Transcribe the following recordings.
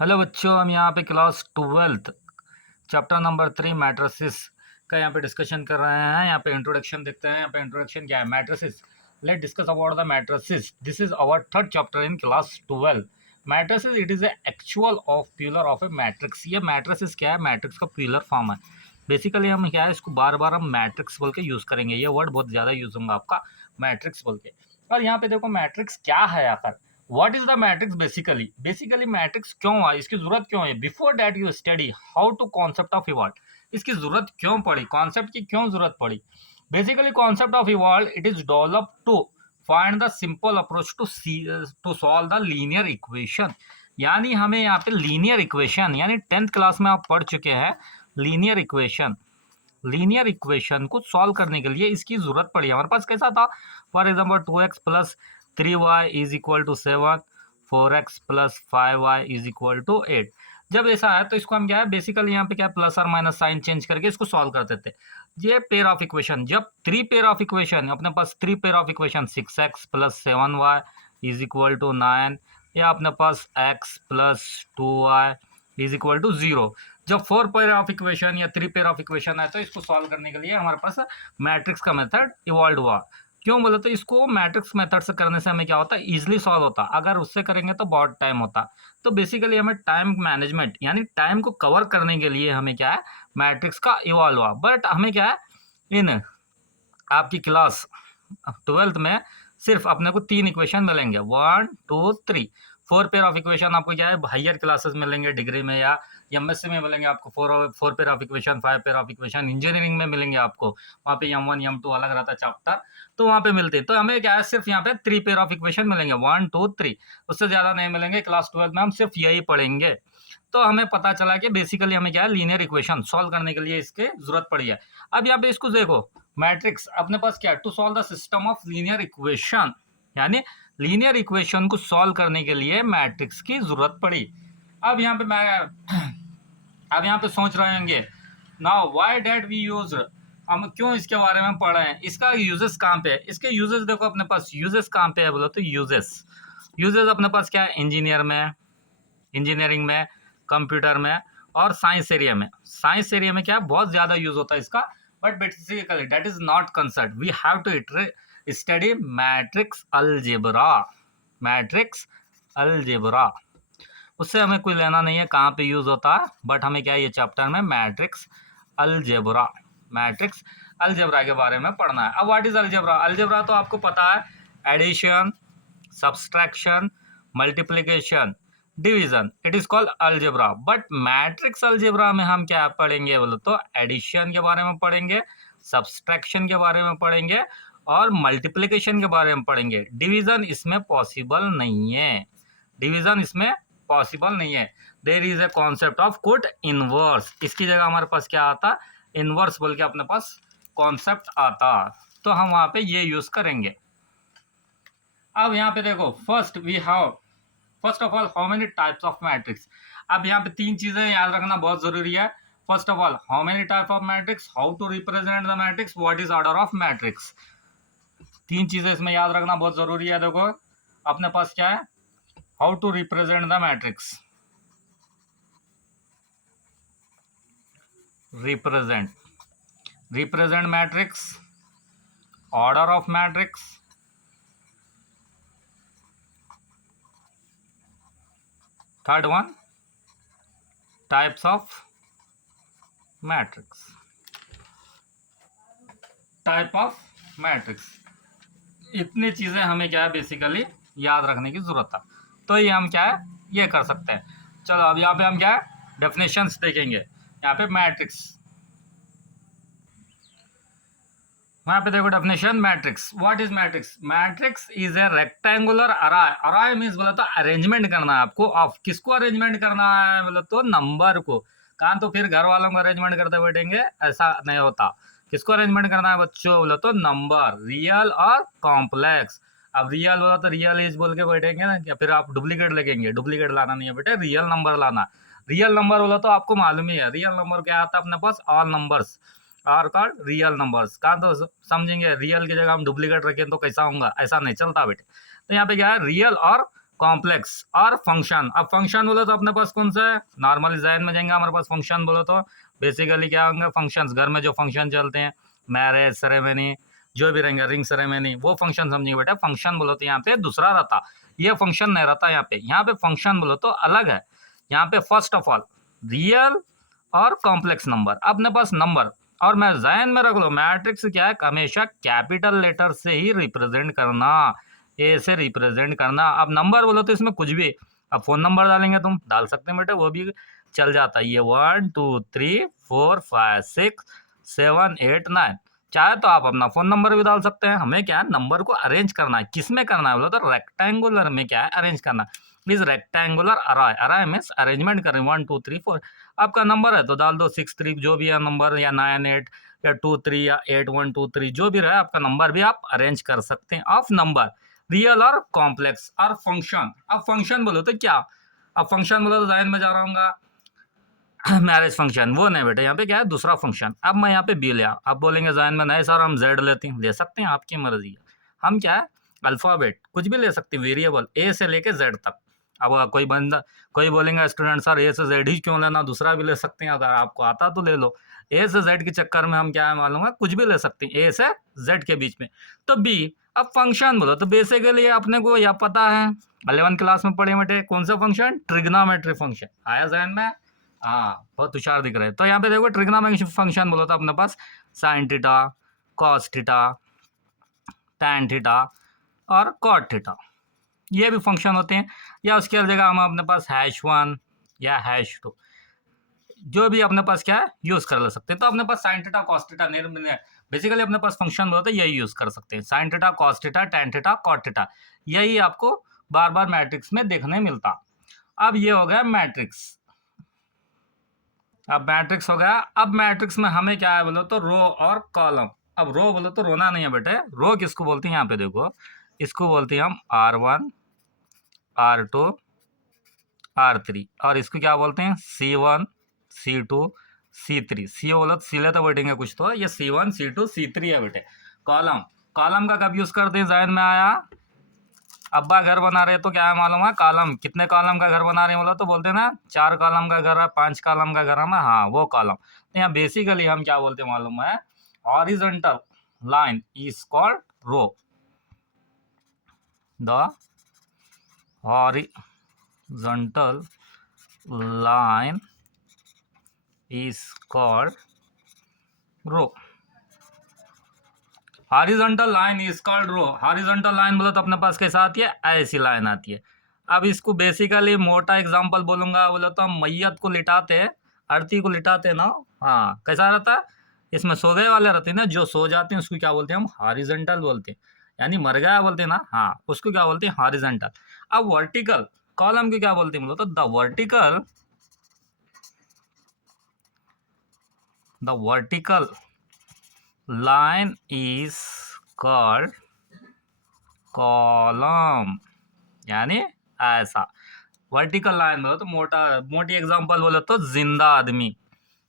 Hello बच्चों, हम यहाँ पे class 12th chapter number 3 matrices का यहाँ पे डिस्कशन कर रहे हैं। यहाँ पे इंट्रोडक्शन देखते हैं। यहाँ पे इंट्रोडक्शन क्या है, matrices. Let discuss about the matrices. This is our third chapter in class 12। Matrices it is a actual of pillar of a matrix. ये मैट्रिसेस क्या है, मैट्रिक्स का पिलर फॉर्म है। बेसिकली हम क्या है, इसको बार बार हम मैट्रिक्स बोल के यूज़ करेंगे। ये वर्ड बहुत ज़्यादा यूज़ होगा आपका, मैट्रिक्स बोल के। और यहाँ पे देखो मैट्रिक्स क्या है आखिर। What is the matrix basically matrix क्यों है, इसकी जरूरत क्यों है। Before that you study how to concept of evolve. इसकी जरूरत क्यों पड़ी, कॉन्सेप्ट की क्यों जरूरत पड़ी। Basically concept of evolve it is develop to find the simple approach to solve the linear equation. यानी हमें यहाँ पे लीनियर इक्वेशन, यानी 10th क्लास में आप पढ़ चुके हैं लीनियर इक्वेशन को सॉल्व करने के लिए इसकी जरूरत पड़ी। हमारे पास कैसा था, for example 2x plus 3y is equal to 7, 4x plus 5y is equal to 8। जब ऐसा है तो इसको हम क्या है, बेसिकली यहाँ पे क्या प्लस और माइनस साइन चेंज करके इसको सॉल्व करते थे। ये पेयर ऑफ इक्वेशन, जब 3 पेयर ऑफ इक्वेशन अपने पास 3 pair of equation 6x plus 7y is equal to 9, या अपने पास x plus 2y is equal to 0। जब 4 पेयर ऑफ इक्वेशन या 3 पेयर ऑफ इक्वेशन है तो इसको सॉल्व करने के लिए हमारे पास मैट्रिक्स का मेथड इवॉल्व हुआ। क्यों बोले तो इसको मैट्रिक्स मेथड से करने से हमें क्या होता है, इजीली सॉल्व होता। अगर उससे करेंगे तो बहुत टाइम होता। तो बेसिकली हमें टाइम मैनेजमेंट यानी टाइम को कवर करने के लिए हमें क्या है, मैट्रिक्स का इवॉल्व हुआ। बट हमें क्या है, इन आपकी क्लास 12th में सिर्फ अपने को 3 इक्वेशन मिलेंगे, 1 2 3। 4 पेयर ऑफ इक्वेशन आपको क्या है हायर क्लासेस मिलेंगे, डिग्री में या एमएससी में मिलेंगे आपको। 4 pair of equation, 5 pair of equation engineering में मिलेंगे आपको। वहाँ पे M1 M2 अलग रहता है चैप्टर, तो वहाँ पे मिलते हैं। तो हमें क्या है, सिर्फ यहाँ पे 3 पेयर ऑफ इक्वेशन मिलेंगे, 1 2 3। उससे ज़्यादा नहीं मिलेंगे। क्लास 12 में हम सिर्फ यही पढ़ेंगे। तो हमें पता चला कि बेसिकली हमें क्या है, लीनियर इक्वेशन सॉल्व करने के लिए इसके जरूरत पड़ी है। अब यहाँ पे इसको देखो, मैट्रिक्स अपने पास क्या है, to solve the system of linear equation, यानी लीनियर इक्वेशन को सॉल्व करने के लिए मैट्रिक्स की जरूरत पड़ी। अब यहाँ पे मैं अब यहाँ पे सोच रहे होंगे, now why that we use, हम क्यों इसके बारे में पढ़ रहे हैं, इसका यूजेस कहाँ पे है। इसके यूजेस देखो, अपने पास यूजेस कहाँ पे है बोलो तो यूजेस अपने पास क्या है, इंजीनियरिंग में, कंप्यूटर में और साइंस एरिया में। साइंस एरिया में क्या है, बहुत ज़्यादा यूज होता है इसका। But basically that is not concern, we have to study matrix algebra. उससे हमें कोई लेना नहीं है कहाँ पे यूज होता है, बट हमें क्या है, ये चैप्टर में मैट्रिक्स अलजेब्रा के बारे में पढ़ना है। अब व्हाट इज अलजेब्रा। अलजेब्रा तो आपको पता है, addition, subtraction, multiplication, division, it is called algebra. But matrix algebra में हम क्या पढ़ेंगे बोलो तो एडिशन के बारे में पढ़ेंगे, सब्सट्रैक्शन के बारे में पढ़ेंगे और मल्टीप्लिकेशन के बारे में पढ़ेंगे। डिवीजन इसमें पॉसिबल नहीं है। There is a concept of quote inverse, इसकी जगह हमारे पास क्या आता, इनवर्स बोल के अपने पास कॉन्सेप्ट आता। तो हम वहां पे ये यूज करेंगे। अब यहाँ पे देखो, first of all how many types of matrix. अब यहाँ पे 3 चीजें याद रखना बहुत जरूरी है। First of all how many type of matrix, how to represent the matrix, what is order of matrix. 3 चीजें इसमें याद रखना बहुत जरूरी है। देखो अपने पास क्या है, how to represent the matrix, represent matrix, order of matrix, third one types of matrix. इतनी चीजें हमें क्या है बेसिकली याद रखने की जरूरत है। तो ये हम क्या है, ये कर सकते हैं। चलो अब यहाँ पे हम क्या है, डेफिनेशंस देखेंगे। यहाँ पे मैट्रिक्स, वहाँ पे देखो definition matrix. What is matrix. Matrix is a rectangular array means बोला तो अरेंजमेंट करना है आपको। ऑफ किसको अरेंजमेंट करना है बोला तो नंबर को। कहाँ तो फिर घर वालों को अरेंजमेंट करते बैठेंगे, ऐसा नहीं होता। किसको अरेंजमेंट करना है बच्चों बोला तो नंबर, रियल और कॉम्प्लेक्स। अब रियल बोला तो रियल इज बोल के बैठेंगे ना, या फिर आप डुप्लीकेट लगेंगे। डुप्लीकेट लाना नहीं है बेटे, रियल नंबर लाना। रियल नंबर बोला तो आपको मालूम ही है, रियल नंबर क्या आता है अपने पास, all numbers are called real numbers. कहाँ तो समझेंगे, रियल की जगह हम डुप्लीकेट रखें तो कैसा होगा, ऐसा नहीं चलता बेटे। तो यहाँ पे क्या है, रियल और कॉम्प्लेक्स और फंक्शन। अब फंक्शन बोलो तो अपने पास कौन सा है, नॉर्मली जहन में जाएंगे हमारे पास फंक्शन बोलो तो बेसिकली क्या होंगे फंक्शंस, घर में जो फंक्शन चलते हैं, मैरिज सेरेमनी जो भी रहेंगे, रिंग सेरेमनी, वो फंक्शन समझेंगे बेटा। फंक्शन बोलो तो यहाँ पे दूसरा रहता, ये फंक्शन नहीं रहता यहाँ पे फंक्शन बोलो तो अलग है। यहाँ पे फर्स्ट ऑफ ऑल रियल और कॉम्प्लेक्स नंबर, अपने पास नंबर, और मैं जहन में रख लो मैट्रिक्स क्या है, हमेशा कैपिटल लेटर से ही रिप्रेजेंट करना, ए से रिप्रेजेंट करना। अब नंबर बोलो तो इसमें कुछ भी, अब फोन नंबर डालेंगे तुम डाल सकते हैं बेटा, वो भी चल जाता है। ये 1 2 3 4 5 6 7 8 9, चाहे तो आप अपना फोन नंबर भी डाल सकते हैं। हमें क्या है नंबर को अरेंज करना है, किस में करना है बोलो तो रेक्टेंगुलर में क्या है अरेंज करना है। इस rectangular array, array means arrangement करें 1 2 3 4, आपका नंबर है तो डाल दो 6 3 जो भी है नंबर, या 9 8 या 2 3 या 8 1 2 3 जो भी रहे आपका नंबर भी आप अरेंज कर सकते हैं ऑफ नंबर, रियल और कॉम्प्लेक्स और फंक्शन। अब फंक्शन बोलो तो क्या, अब फंक्शन बोलो तो जहन में जा रहा हूँ मैरिज फंक्शन, वो नहीं बेटा यहाँ पे क्या है दूसरा फंक्शन। अब मैं यहाँ पे बी लिया, अब बोलेंगे जहन में नहीं सर हम जेड लेते हैं, ले सकते हैं आपकी मर्जी है। हम क्या है अल्फ़ाबेट कुछ भी ले सकते हैं, वेरिएबल ए से लेके जेड तक। अब कोई बंदा कोई बोलेंगे स्टूडेंट सर ए से जेड ही क्यों लेना, दूसरा भी ले सकते हैं, अगर आपको आता तो ले लो। ए से जेड के चक्कर में हम क्या है मालूम है कुछ भी ले सकते हैं ए से जेड के बीच में। तो बी, अब फंक्शन बोलो तो बेसिकली अपने को यह पता है 11 क्लास में पढ़े बेटे कौन सा फंक्शन, ट्रिग्नोमेट्री फंक्शन आया जहन में, हाँ बहुत होशियार दिख रहे हैं। तो यहाँ पे देखो ट्रिग्नोमेट्री फंक्शन बोलो तो अपने पास sine theta, cos theta, tan theta और कॉट थीटा, ये भी फंक्शन होते हैं। या उसके जगह हम अपने पास -1 या -2 जो भी अपने पास क्या है यूज कर ले सकते हैं। तो अपने पास sine theta cos theta basically अपने पास फंक्शन बोलते हैं यही यूज कर सकते हैं, sine theta cos theta tan theta cot theta, यही आपको बार बार मैट्रिक्स में देखने मिलता। अब ये हो गया मैट्रिक्स, अब मैट्रिक्स हो गया। अब मैट्रिक्स में हमें क्या है बोलो तो रो और कॉलम। अब रो बोलो तो रोना नहीं है बेटे, रो किसको बोलते हैं यहाँ पे देखो, इसको बोलते हैं हम R1 R2 R3, और इसको क्या बोलते हैं C1 C2 C3, सी बोलो तो सी लेते बैठेंगे कुछ, तो ये C1 C2 C3 है बेटे। कॉलम, कॉलम का कब यूज करते हैं जहन में आया, अब्बा घर बना रहे तो क्या है मालूम है, कॉलम कितने कॉलम का घर बना रहे हैं बोला तो बोलते हैं ना 4 कॉलम का घर है 5 कॉलम का घर है ना, हाँ वो कॉलम। तो यहाँ बेसिकली हम क्या बोलते हैं मालूम है, horizontal line is called row, the horizontal line is called row, horizontal line is called row. Horizontal line बोलो तो अपने पास कैसा आती है, ऐसी लाइन आती है। अब इसको बेसिकली मोटा एग्जांपल बोलूंगा बोलो तो हम मैयत को लिटाते हैं, अर्थी को लिटाते ना, हाँ कैसा रहता है, इसमें सो गए वाले रहते हैं ना, जो सो जाते हैं उसको क्या बोलते हैं हम हॉरिजॉन्टल बोलते हैं, यानी मर गया बोलते हैं ना, हाँ उसको क्या बोलते हैं हॉरिजॉन्टल। अब वर्टिकल कॉलम को क्या बोलते हैं बोलो तो the vertical line is called column, यानी ऐसा वर्टिकल लाइन बोलो तो मोटी एग्जांपल बोलो तो जिंदा आदमी,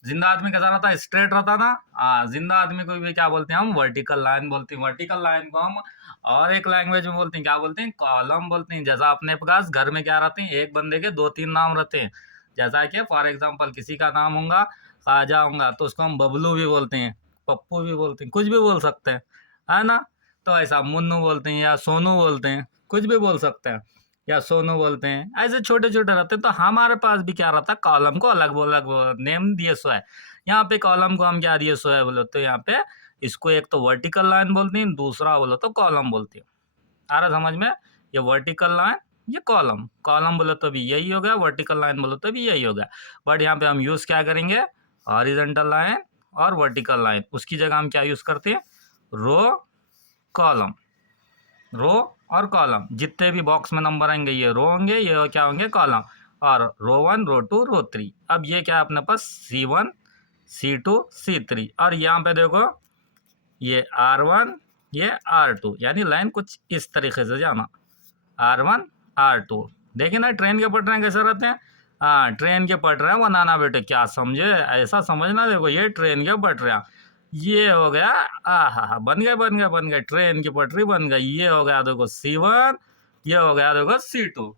जिंदा आदमी कैसा रहता है स्ट्रेट रहता ना, हाँ जिंदा आदमी को भी क्या बोलते हैं हम वर्टिकल लाइन बोलते हैं। वर्टिकल लाइन को हम और एक लैंग्वेज में बोलते हैं, क्या बोलते हैं कॉलम बोलते हैं। जैसा अपने पास घर में क्या रहते हैं एक बंदे के 2-3 नाम रहते हैं, जैसा कि फॉर एग्जाम्पल किसी का नाम होगा खाजा होगा तो उसको हम बबलू भी बोलते हैं, पप्पू भी बोलते हैं, कुछ भी बोल सकते हैं, है ना। तो ऐसा मुन्नू बोलते हैं या सोनू बोलते हैं, कुछ भी बोल सकते हैं या सोनू बोलते हैं, ऐसे छोटे छोटे रहते हैं। तो हमारे पास भी क्या रहता है कॉलम को अलग अलग नेम दिए सो है। यहाँ पे कॉलम को हम क्या दिए सो है बोलो तो यहाँ पे इसको एक तो वर्टिकल लाइन बोलते हैं, दूसरा बोलो तो कॉलम बोलते हैं। आ रहा समझ में, ये वर्टिकल लाइन ये कॉलम, कॉलम बोलो तो भी यही हो गया, वर्टिकल लाइन बोलो तो भी यही हो गया। बट यहाँ पे हम यूज क्या करेंगे हॉरिजॉन्टल लाइन और वर्टिकल लाइन, उसकी जगह हम क्या यूज करते हैं रो कॉलम, रो और कॉलम, जितने भी बॉक्स में नंबर आएंगे ये रो होंगे, ये क्या होंगे कॉलम, और रो 1 रो 2 रो 3। अब ये क्या है अपने पास C1 C2 C3, और यहाँ पे देखो ये R1 ये R2, यानी लाइन कुछ इस तरीके से जाना R1 R2। देखिए ना ट्रेन के पटरियाँ कैसे रहते हैं, हाँ ट्रेन के पटरियाँ बनाना बेटे, क्या समझे ऐसा समझना, देखो ये ट्रेन के पटरियाँ, ये हो गया हाँ बन गए ट्रेन की पटरी बन गई। ये हो गया देखो C1, ये हो गया देखो C2,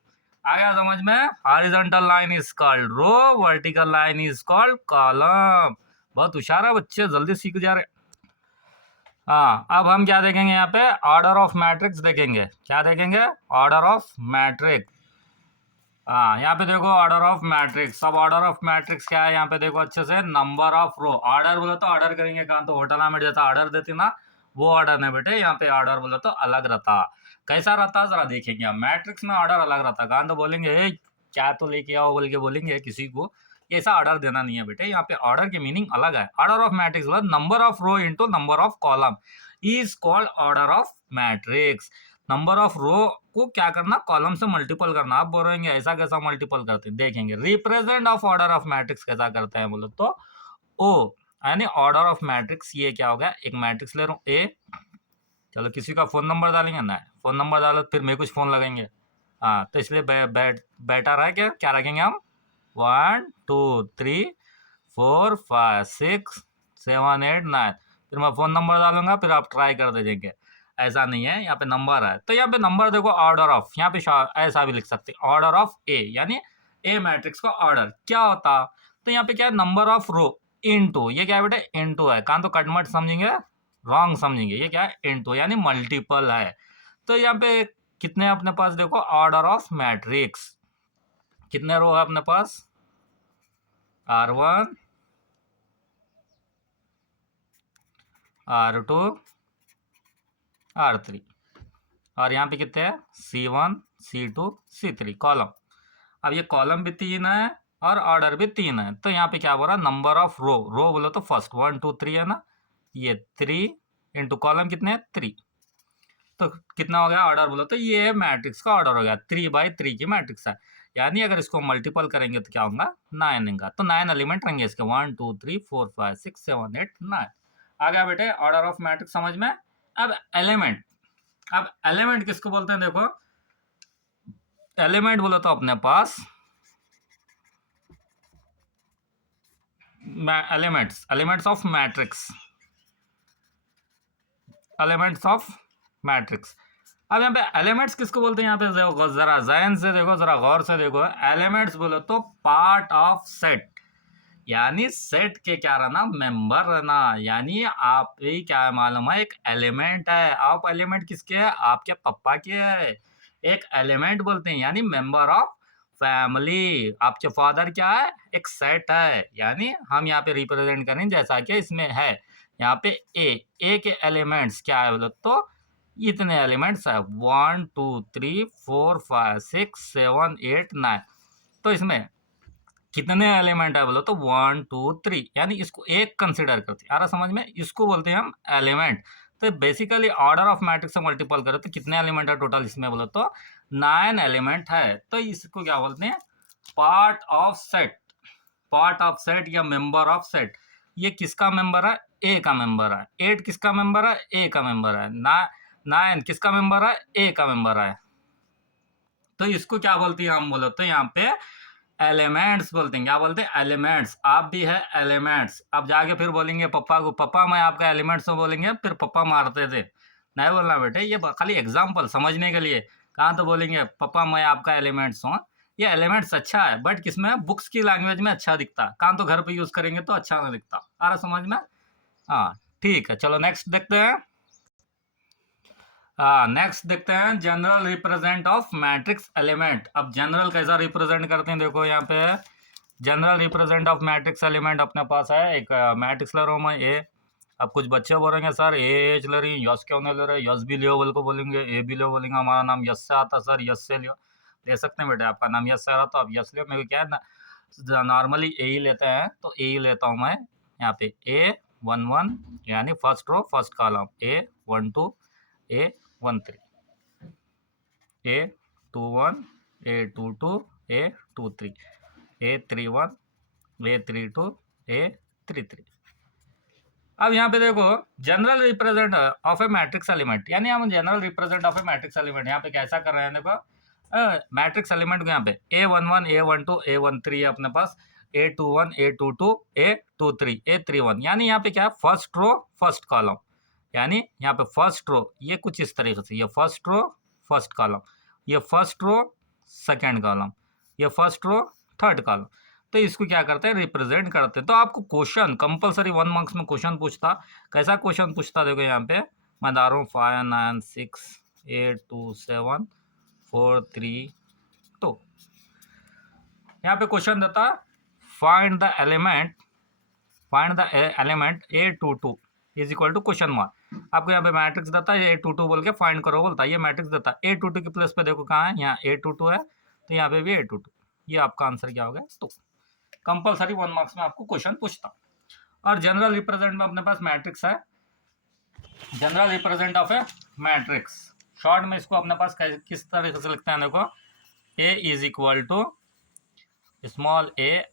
आ गया समझ में? Horizontal line is called row, vertical line is called column. बहुत होशियार है बच्चे, जल्दी सीख जा रहे। हाँ, अब हम क्या देखेंगे यहाँ पे? ऑर्डर ऑफ मैट्रिक्स देखेंगे। क्या देखेंगे? Order of matrix. हाँ, यहाँ पे देखो ऑर्डर ऑफ मैट्रिक्स। सब ऑर्डर ऑफ मैट्रिक्स क्या है यहाँ पे देखो अच्छे से, नंबर ऑफ रो। ऑर्डर बोलो तो ऑर्डर करेंगे कहाँ, तो होटल में जैसा ऑर्डर देती ना, वो ऑर्डर नहीं बेटे, यहाँ पे ऑर्डर बोलो तो अलग रहता। कैसा रहता जरा देखेंगे। मैट्रिक्स में ऑर्डर अलग रहता, कहाँ तो बोलेंगे "ए, क्या तो लेके आओ" बोल के बोलेंगे किसी को, ऐसा ऑर्डर देना नहीं है बेटे। यहाँ पे ऑर्डर की मीनिंग अलग है। ऑर्डर ऑफ मैट्रिक्स मतलब number of row into number of column is called order of matrix. Number of row को क्या करना, कॉलम से मल्टीपल करना। आप बोलेंगे ऐसा कैसा मल्टीपल करते हैं, देखेंगे। Represent of order of matrix कैसा करते हैं बोलो तो ओ, यानी ऑर्डर ऑफ मैट्रिक्स। ये क्या हो गया, एक मैट्रिक्स ले रहा हूँ ए, चलो किसी का फोन नंबर डालेंगे ना, फोन नंबर डालो फिर मैं कुछ फोन लगेंगे। हाँ, तो इसलिए बेटर है क्या क्या रखेंगे हम, 1 2 3 4 5 6 7 8 9, फिर मैं फोन नंबर डालूंगा, फिर आप ट्राई कर दीजिएंगे। ऐसा नहीं है, यहाँ पे नंबर है तो यहाँ पे नंबर देखो ऑर्डर ऑफ, यहाँ पे ऐसा भी लिख सकते हैं ऑर्डर ऑफ ए, यानी ए मैट्रिक्स का ऑर्डर क्या होता। तो यहाँ पे क्या है, नंबर ऑफ रो इनटू, ये क्या है बेटा, इनटू है। कहाँ तो कटमट समझेंगे, रॉन्ग समझेंगे। ये क्या है, इनटू यानी मल्टीपल है। तो यहाँ पे कितने अपने पास देखो, ऑर्डर ऑफ मैट्रिक्स कितने रो है अपने पास, R1 R2 R3, और यहाँ पे कितने हैं, C1 C2 C3 कॉलम। अब ये कॉलम भी 3 है और ऑर्डर भी 3 है। तो यहाँ पे क्या बोल रहा है, नंबर ऑफ रो, रो बोलो तो फर्स्ट 1 2 3 है ना, ये 3 इंटू कॉलम कितने हैं 3, तो कितना हो गया ऑर्डर बोलो तो ये मैट्रिक्स का ऑर्डर हो गया। 3 by 3 की मैट्रिक्स है, यानी अगर इसको मल्टीपल करेंगे तो क्या होगा, 9 होगा। तो 9 एलिमेंट रहेंगे इसके, 1 2 3 4 5 6 7 8 9। आ गया बेटे ऑर्डर ऑफ मैट्रिक्स समझ में। अब एलिमेंट, अब एलिमेंट किसको बोलते हैं देखो, एलिमेंट बोलो तो अपने पास elements, elements of matrix, elements of matrix. अब यहाँ पे एलिमेंट्स किसको बोलते हैं, यहाँ पे देखो जरा जहन से देखो, जरा गौर से देखो। एलिमेंट्स बोलो तो पार्ट ऑफ सेट, यानी सेट के क्या रहना, मेंबर रहना। यानी आप ही क्या मालूम है, एक एलिमेंट है। आप एलिमेंट किसके है, आपके पापा के है। एक एलिमेंट बोलते हैं यानी मेंबर ऑफ फैमिली। आपके फादर क्या है, एक सेट है। यानी हम यहाँ पे रिप्रेजेंट करें जैसा कि इसमें है। यहाँ पे ए के एलिमेंट्स क्या है बोलो तो इतने एलिमेंट्स है, 1 2 3 4 5 6 7 8 9। तो इसमें कितने एलिमेंट है बोलो तो 1 2 3, यानी इसको एक कंसिडर करते हैं। आ रहा समझ में, इसको बोलते हैं हम एलिमेंट। तो बेसिकली ऑर्डर ऑफ मैट्रिक्स से मल्टीपल करो तो कितने एलिमेंट है टोटल इसमें बोलो तो 9 एलिमेंट है। तो इसको क्या बोलते हैं, part of set. Part of set या मेंबर ऑफ सेट। ये किसका मेंबर है, ए का मेंबर है। 8 किसका मेंबर है, ए का मेंबर है। 9 किसका मेंबर है, ए का मेंबर है। तो इसको क्या बोलते हैं हम बोलो तो यहाँ पे एलिमेंट्स बोलते हैं। क्या बोलते हैं, एलिमेंट्स। आप भी है एलिमेंट्स। अब जाके फिर बोलेंगे पप्पा को, पप्पा मैं आपका एलिमेंट्स हूँ बोलेंगे, फिर पप्पा मारते थे। नहीं बोलना बेटे, ये खाली एग्जाम्पल समझने के लिए। कहाँ तो बोलेंगे पप्पा मैं आपका एलिमेंट्स हूँ। ये एलिमेंट्स अच्छा है बट किसमें, बुक्स की लैंग्वेज में अच्छा दिखता। कहाँ तो घर पे यूज करेंगे तो अच्छा नहीं दिखता। आ रहा समझ में। हाँ ठीक है, चलो नेक्स्ट देखते हैं। नेक्स्ट देखते हैं general represent of matrix element. अब जनरल कैसा रिप्रेजेंट करते हैं देखो यहाँ पे। General represent of matrix element अपने पास है एक मैट्रिक्स ले रहा हूँ मैं ए। अब कुछ बच्चे बोलेंगे सर ए एच ले रही, यस क्यों नहीं ले रहे, यस भी लियो बोल को बोलेंगे, ए भी लियो बोलेंगे, हमारा नाम यस से आता सर, यस से लियो। ले सकते हैं बेटे, आपका नाम यस से आ रहा तो आप यस लियो। मेरे को क्या है ना, नॉर्मली ए ही लेते हैं तो ए ही लेता हूँ मैं। यहाँ पे A11 यानी first row first column, A12 A13, A21 A22 A23 A31 A32 A33। अब यहाँ पे देखो general represent of a matrix element, यानी हम general represent of a matrix element यहाँ पे कैसा कर रहे हैं देखो। मैट्रिक्स एलिमेंट को यहाँ पे A11 A12 A13 है अपने पास, A21 A22 A23 A31, यानी यहाँ पे क्या है, फर्स्ट रो फर्स्ट कॉलम। यानी यहाँ पे फर्स्ट रो ये कुछ इस तरीके से, ये फर्स्ट रो फर्स्ट कॉलम, ये फर्स्ट रो सेकेंड कॉलम, ये फर्स्ट रो थर्ड कॉलम। तो इसको क्या करते हैं, रिप्रेजेंट करते हैं। तो आपको क्वेश्चन कंपलसरी 1 मार्क्स में क्वेश्चन पूछता, कैसा क्वेश्चन पूछता देखो यहाँ पे मैं डाल रहा हूँ 5 9 6 8 2 7 4 3 2। यहाँ पे क्वेश्चन देता find the element A22 is equal to question mark. आपको यहाँ पे मैट्रिक्स देता है A22 बोल के फाइंड करो बोलता है, ये मैट्रिक्स देता है। A22 के प्लेस पे देखो कहाँ है, यहाँ A22 है, तो यहाँ पे भी A22। ये आपका आंसर क्या हो गया। तो कंपलसरी 1 मार्क्स में आपको क्वेश्चन पूछता। और जनरल रिप्रेजेंट में अपने पास मैट्रिक्स है, general represent of a matrix, short में इसको अपने पास किस तरीके से लिखते हैं देखो, A is equal to small a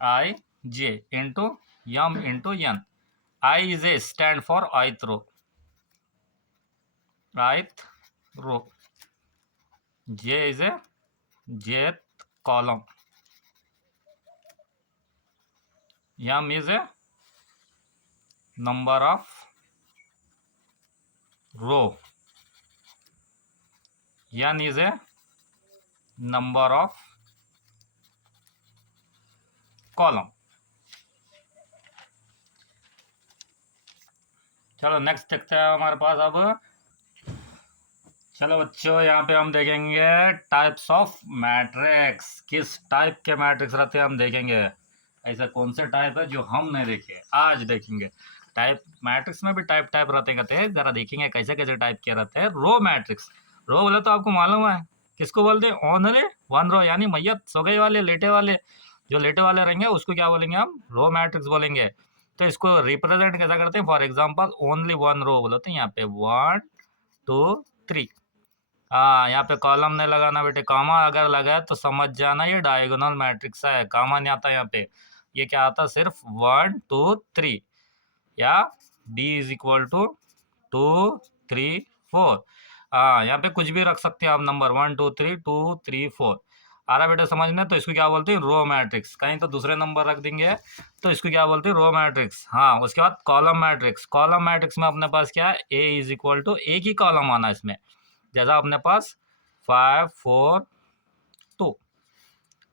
I j into m into n. I is a stand for ith row. J is a jth column. M is a number of row. N is a number of column. चलो next देखते हैं हमारे पास अब। चलो बच्चों यहाँ पे हम देखेंगे टाइप्स ऑफ मैट्रिक्स, किस टाइप के मैट्रिक्स रहते हैं हम देखेंगे। ऐसा कौन से टाइप है जो हम नहीं देखे, आज देखेंगे। टाइप मैट्रिक्स में भी टाइप रहते हैं, जरा देखेंगे कैसे कैसे टाइप के रहते हैं। रो मैट्रिक्स, रो बोले तो आपको मालूम है किसको बोलते हैं, ओनली वन रो, यानी मैयत सो गए वाले, लेटे वाले, जो लेटे वाले रहेंगे उसको क्या बोलेंगे हम, रो मैट्रिक्स बोलेंगे। तो इसको रिप्रेजेंट कैसा करते हैं, फॉर एग्जाम्पल ओनली वन रो बोलते हैं, यहाँ पे 1 2 3। हाँ, यहाँ पे कॉलम नहीं लगाना बेटे, कामा अगर लगा तो समझ जाना ये डायगोनल मैट्रिक्स है, कामा नहीं आता यहाँ पे। ये क्या आता, सिर्फ 1 2 3, या B इज इक्वल टू 2 3 4। हाँ, यहाँ पे कुछ भी रख सकते हैं आप नंबर, 1 2 3 2 3 4। आ रहा बेटा समझ में। तो इसको क्या बोलते हैं, रो मैट्रिक्स। कहीं तो दूसरे नंबर रख देंगे तो इसको क्या बोलते हैं, रो मैट्रिक्स। हाँ, उसके बाद कॉलम मैट्रिक्स। कॉलम मैट्रिक्स में अपने पास क्या है, A इज इक्वल टू, एक ही कॉलम आना इसमें, जैसा अपने पास 5 4 2,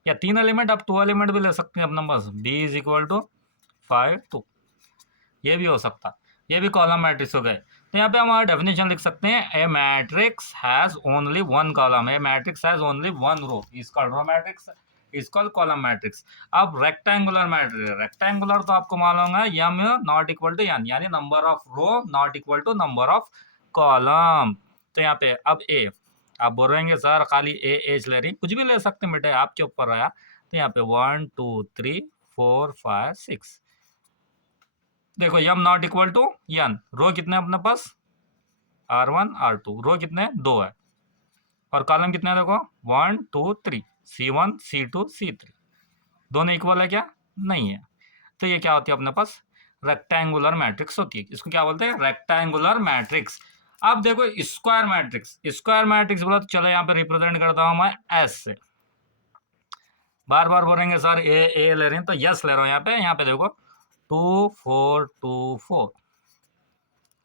या 3 एलिमेंट, आप 2 एलिमेंट भी ले सकते हैं अपने पास, B इज इक्वल टू 5 2, ये भी हो सकता, ये भी कॉलम मैट्रिक्स हो गए। तो यहाँ पे हमारा डेफिनेशन लिख सकते हैं, a matrix has only one column, a matrix has only one row, is called row matrix, is called column matrix. अब रेक्टेंगुलर मैट्रिक्स, रेक्टेंगुलर तो आपको मालूम है, m not equal to n, यानी number of row not equal to number of column. तो यहाँ पे अब ए, आप बोल रहे हैं सर खाली ए एच ले रही, कुछ भी ले सकते हैं बेटे, आपके ऊपर आया। तो यहाँ पे 1 2 3 4 5 6, देखो यम नॉट इक्वल टू एन, रो कितने अपने पास, R1 R2, रो कितने 2 है, और कॉलम कितने है देखो 1 2 3, C1 C2 C3, दोनों इक्वल है क्या, नहीं है। तो ये क्या होती है अपने पास, रेक्टेंगुलर मैट्रिक्स होती है। इसको क्या बोलते हैं, रेक्टेंगुलर मैट्रिक्स। अब देखो स्क्वायर मैट्रिक्स, स्क्वायर मैट्रिक्स बोला तो चलो यहाँ पे रिप्रेजेंट करता हूँ मैं S से। बार बार बोलेंगे सर ए ले रहे हैं, तो यस ले रहा हूँ यहाँ पे देखो 2 4 2 4,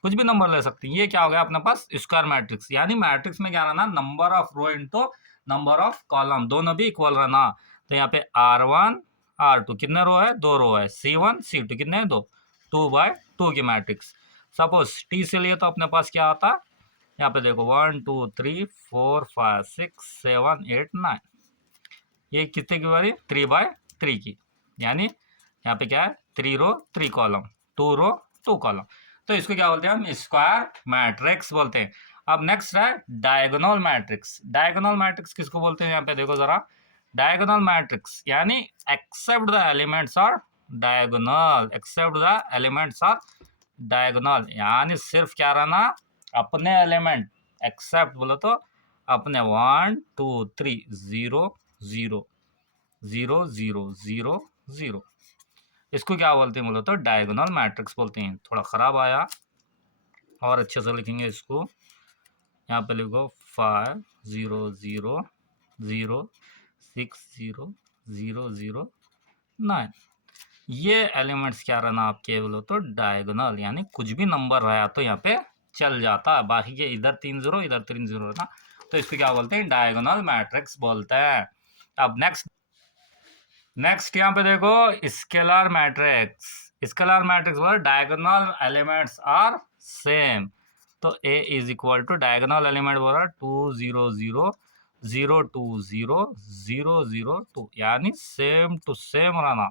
कुछ भी नंबर ले सकते हैं। ये क्या हो गया अपने पास, स्क्वायर मैट्रिक्स, यानी मैट्रिक्स में क्या रहना, number of row into number of column, दोनों भी इक्वल रहना। तो यहाँ पे R1 R2 कितने रो है, 2 रो है, C1 C2 कितने हैं, 2, 2/2 की मैट्रिक्स। सपोज T से लिए तो अपने पास क्या आता, यहाँ पे देखो 1 2 3 4 5 6 7 8 9, ये कितने की बारी, 3/3 की, यानी यहाँ पे क्या है, 3 रो 3 कॉलम, 2 रो 2 कॉलम। तो इसको क्या बोलते हैं हम, स्क्वायर मैट्रिक्स बोलते हैं। अब नेक्स्ट है डायगोनल मैट्रिक्स। डायगोनल मैट्रिक्स किसको बोलते हैं, यहाँ पे देखो जरा, डायगोनल मैट्रिक्स यानी except the elements are diagonal, except the elements are diagonal, यानी सिर्फ क्या रहना, अपने एलिमेंट, एक्सेप्ट बोलो तो अपने 1 2 3 0 0 0 0 0 0, इसको क्या बोलते हैं बोलो तो डायगोनल मैट्रिक्स बोलते हैं। थोड़ा ख़राब आया, और अच्छे से लिखेंगे इसको, यहाँ पे लिखो 5 0 0 0 6 0 0 0 9, ये एलिमेंट्स क्या रहना आपके बोलो तो डायगोनल, यानी कुछ भी नंबर रहा तो यहाँ पे चल जाता है, बाकी के इधर 3 0 इधर 3 0 रहना, तो इसको क्या बोलते हैं, डायगोनल मैट्रिक्स बोलते हैं। अब नेक्स्ट यहाँ पे देखो स्केलर मैट्रिक्स। स्केलर मैट्रिक्स बोला डायगोनल एलिमेंट्स आर सेम, तो a is equal to diagonal element बोला 2 0 0 0 2 0 0 0 2, यानी सेम टू सेम रहना,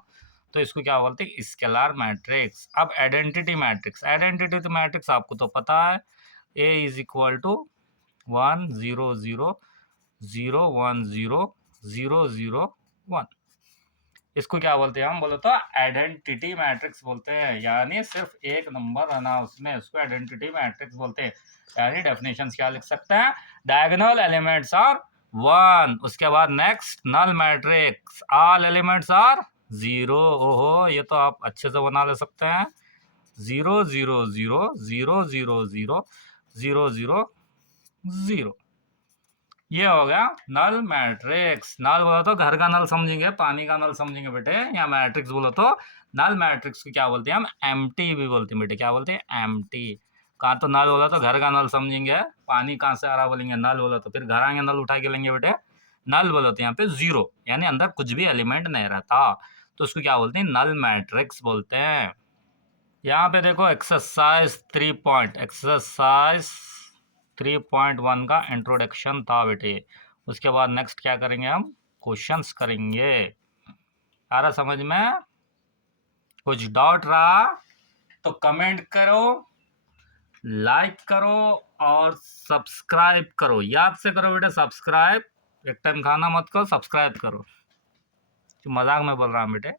तो इसको क्या बोलते हैं, स्केलर मैट्रिक्स। अब आइडेंटिटी मैट्रिक्स आपको तो पता है, ए इज इक्वल टू 1 0 0 0 1 0 0 0 1, इसको क्या बोलते हैं हम, बोले तो आइडेंटिटी मैट्रिक्स बोलते हैं, यानी सिर्फ एक नंबर रहना उसमें, उसको आइडेंटिटी मैट्रिक्स बोलते हैं। यानी डेफिनेशंस क्या लिख सकते हैं, डायगोनल एलिमेंट्स आर 1, उसके बाद next null matrix all elements are 0। ओहो, ये तो आप अच्छे से बना ले सकते हैं, 0 0 0 0 0 0 0 0 0, ये हो गया नल मैट्रिक्स। नल बोलो तो घर का नल समझेंगे, पानी का नल समझेंगे बेटे, या मैट्रिक्स बोलो तो नल मैट्रिक्स को क्या बोलते हैं हम, एम्प्टी भी बोलते हैं बेटे, क्या बोलते हैं, एम्प्टी। कहाँ तो नल बोला तो घर का नल समझेंगे, पानी कहाँ से आ रहा बोलेंगे, नल बोला तो फिर घर आएंगे नल उठा के लेंगे बेटे। नल बोलो तो यहाँ पे 0, यानी अंदर कुछ भी एलिमेंट नहीं रहता, तो उसको क्या बोलते हैं, नल मैट्रिक्स बोलते हैं। यहाँ पे देखो एक्सरसाइज 3.1 का इंट्रोडक्शन था बेटे। उसके बाद नेक्स्ट क्या करेंगे हम, क्वेश्चंस करेंगे। आ रहा समझ में, कुछ डाउट रहा तो कमेंट करो, लाइक करो और सब्सक्राइब करो, याद से करो बेटे सब्सक्राइब, एक टाइम खाना मत करो, सब्सक्राइब करो, मजाक में बोल रहा हूँ बेटे।